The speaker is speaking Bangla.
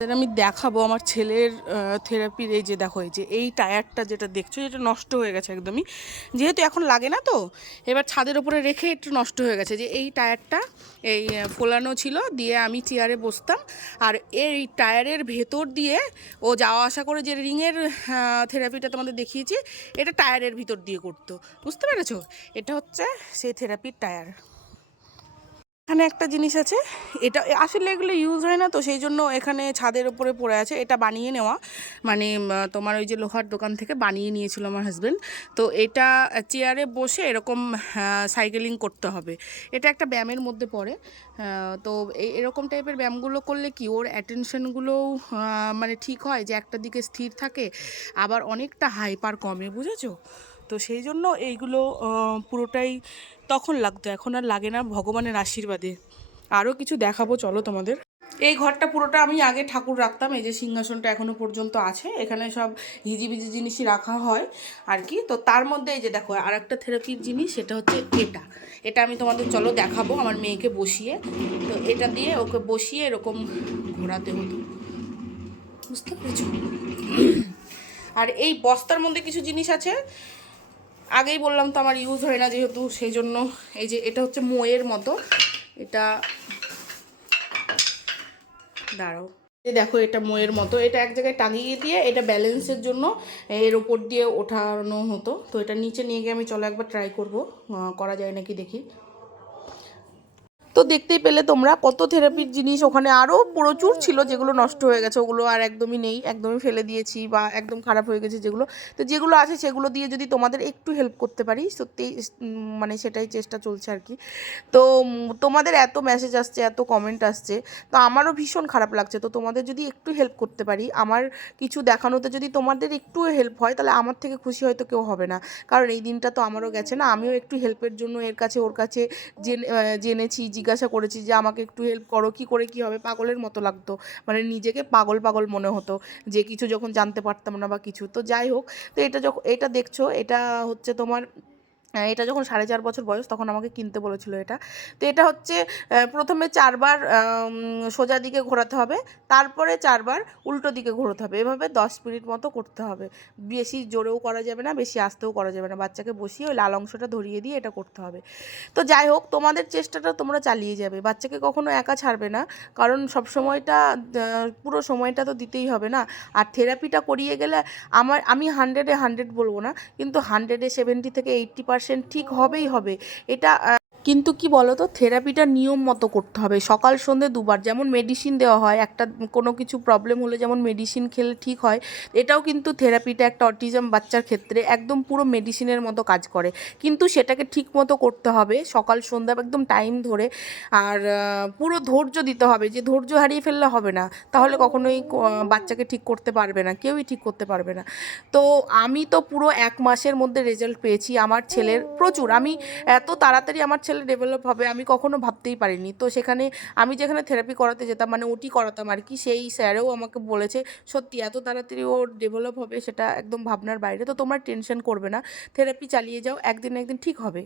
আমি দেখাবো আমার ছেলের থেরাপির। এই যে দেখো, এই যে এই টায়ারটা যেটা দেখছো, এটা নষ্ট হয়ে গেছে একদমই, যেহেতু এখন লাগে না, তো এবার ছাদের ওপরে রেখে একটু নষ্ট হয়ে গেছে। যে এই টায়ারটা এই ফোলানো ছিল, দিয়ে আমি চেয়ারে বসতাম, আর এই টায়ারের ভেতর দিয়ে ও যাওয়া আসা করে, যে রিংয়ের থেরাপিটা তোমাদের দেখিয়েছি, এটা টায়ারের ভিতর দিয়ে করতো। বুঝতে পেরেছো? এটা হচ্ছে সেই থেরাপির টায়ার। এখানে একটা জিনিস আছে, এটা আসলে এগুলো ইউজ হয় না, তো সেই জন্য এখানে ছাদের উপরে পড়ে আছে। এটা বানিয়ে নেওয়া, মানে তোমার ওই যে লোহার দোকান থেকে বানিয়ে নিয়েছিল আমার হাজব্যান্ড। তো এটা চেয়ারে বসে এরকম সাইকেলিং করতে হবে। এটা একটা ব্যায়ামের মধ্যে পড়ে। তো এরকম টাইপের ব্যায়ামগুলো করলে কি ওর অ্যাটেনশনগুলোও মানে ঠিক হয়, যে একটা দিকে স্থির থাকে, আবার অনেকটা হাইপার কমে। বুঝেছো? তো সেই জন্য এইগুলো পুরোটাই তখন লাগতো, এখন আর লাগে না, ভগবানের আশীর্বাদে। আরও কিছু দেখাবো, চলো তোমাদের। এই ঘরটা পুরোটা আমি আগে ঠাকুর রাখতাম, এই যে সিংহাসনটা এখনো পর্যন্ত আছে, এখানে সব হিজিবিজি জিনিসই রাখা হয় আর কি। তো তার মধ্যে এই যে দেখো আর একটা থেরাপির জিনিস, সেটা হচ্ছে এটা। এটা আমি তোমাদের চলো দেখাবো, আমার মেয়েকে বসিয়ে। তো এটা দিয়ে ওকে বসিয়ে এরকম ঘোরাতে হতো। বুঝতে পেরেছো? আর এই বস্তার মধ্যে কিছু জিনিস আছে, আগেই বললাম তো আমার ইউজ হয় না যেহেতু, সেই জন্য। এই যে এটা হচ্ছে মোয়ের মতো, এটা দাঁড়াও, এই দেখো এটা মোয়ের মতো, এটা এক জায়গায় টাঙিয়ে দিয়ে এটা ব্যালেন্সের জন্য এর ওপর দিয়ে ওঠানো হতো। তো এটা নিচে নিয়ে গিয়ে আমি চলো একবার ট্রাই করবো, করা যায় নাকি দেখি। তো দেখতেই পেলে তোমরা কত থেরাপির জিনিস ওখানে আরও প্রচুর ছিল, যেগুলো নষ্ট হয়ে গেছে, ওগুলো আর একদমই নেই, একদমই ফেলে দিয়েছি বা একদম খারাপ হয়ে গেছে যেগুলো। তো যেগুলো আছে সেগুলো দিয়ে যদি তোমাদের একটু হেল্প করতে পারি, সত্যি মানে সেটাই চেষ্টা চলছে আর কি। তো তোমাদের এত মেসেজ আসছে, এত কমেন্ট আসছে, তো আমারও ভীষণ খারাপ লাগছে। তো তোমাদের যদি একটু হেল্প করতে পারি, আমার কিছু দেখানোতে যদি তোমাদের একটু হেল্প হয়, তাহলে আমার থেকে খুশি হয়তো কেউ হবে না। কারণ এই দিনটা তো আমারও গেছে না, আমিও একটু হেল্পের জন্য এর কাছে ওর কাছে জেনেছি, জিজ্ঞাসা করেছি যে আমাকে একটু হেল্প করো, কী করে কী হবে। পাগলের মতো লাগতো, মানে নিজেকে পাগল পাগল মনে হতো, যে কিছু যখন জানতে পারতাম না বা কিছু। তো যাই হোক, তো এটা যখন এটা দেখছো, এটা হচ্ছে তোমার এটা যখন 4.5 বছর বয়স, তখন আমাকে কিনতে বলেছিল এটা। তো এটা হচ্ছে প্রথমে 4বার সোজা দিকে ঘোরাতে হবে, তারপরে 4বার উল্টো দিকে ঘোরাতে হবে, এভাবে 10 মিনিট মতো করতে হবে। বেশি জোরেও করা যাবে না, বেশি আস্তেও করা যাবে না, বাচ্চাকে বসিয়ে ওই লাল অংশটা ধরিয়ে দিয়ে এটা করতে হবে। তো যাই হোক, তোমাদের চেষ্টাটা তোমরা চালিয়ে যাবে, বাচ্চাকে কখনো একা ছাড়বে না, কারণ সব সময়টা পুরো সময়টা তো দিতেই হবে না। আর থেরাপিটা করিয়ে গেলে আমি 100-এ 100 বলবো না, কিন্তু 100-এ 70 থেকে 80% ঠিক হবেই হবে এটা। কিন্তু কি বলো তো, থেরাপিটা নিয়ম মতো করতে হবে, সকাল সন্ধ্যে দুবার। যেমন মেডিসিন দেওয়া হয়, একটা কোনো কিছু প্রবলেম হলে যেমন মেডিসিন খেলে ঠিক হয়, এটাও কিন্তু থেরাপিটা একটা অটিজম বাচ্চার ক্ষেত্রে একদম পুরো মেডিসিনের মতো কাজ করে। কিন্তু সেটাকে ঠিক মতো করতে হবে, সকাল সন্ধ্যা একদম টাইম ধরে। আর পুরো ধৈর্য দিতে হবে, যে ধৈর্য হারিয়ে ফেললে হবে না, তাহলে কখনোই বাচ্চাকে ঠিক করতে পারবে না, কেউই ঠিক করতে পারবে না। তো আমি তো পুরো 1 মাসের মধ্যে রেজাল্ট পেয়েছি আমার ছেলের প্রচুর। আমি এত তাড়াতাড়ি আমার ছেলে ডেভেলপ হবে আমি কখনো ভাবতেই পারিনি। তো সেখানে আমি যেখানে থেরাপি করাতে যেতাম, মানে ওটি করাতাম আর কি, সেই স্যারেও আমাকে বলেছে সত্যি এত তাড়াতাড়ি ও ডেভেলপ হবে সেটা একদম ভাবনার বাইরে। তো তোমরা টেনশন করবে না, থেরাপি চালিয়ে যাও, একদিন না একদিন ঠিক হবে।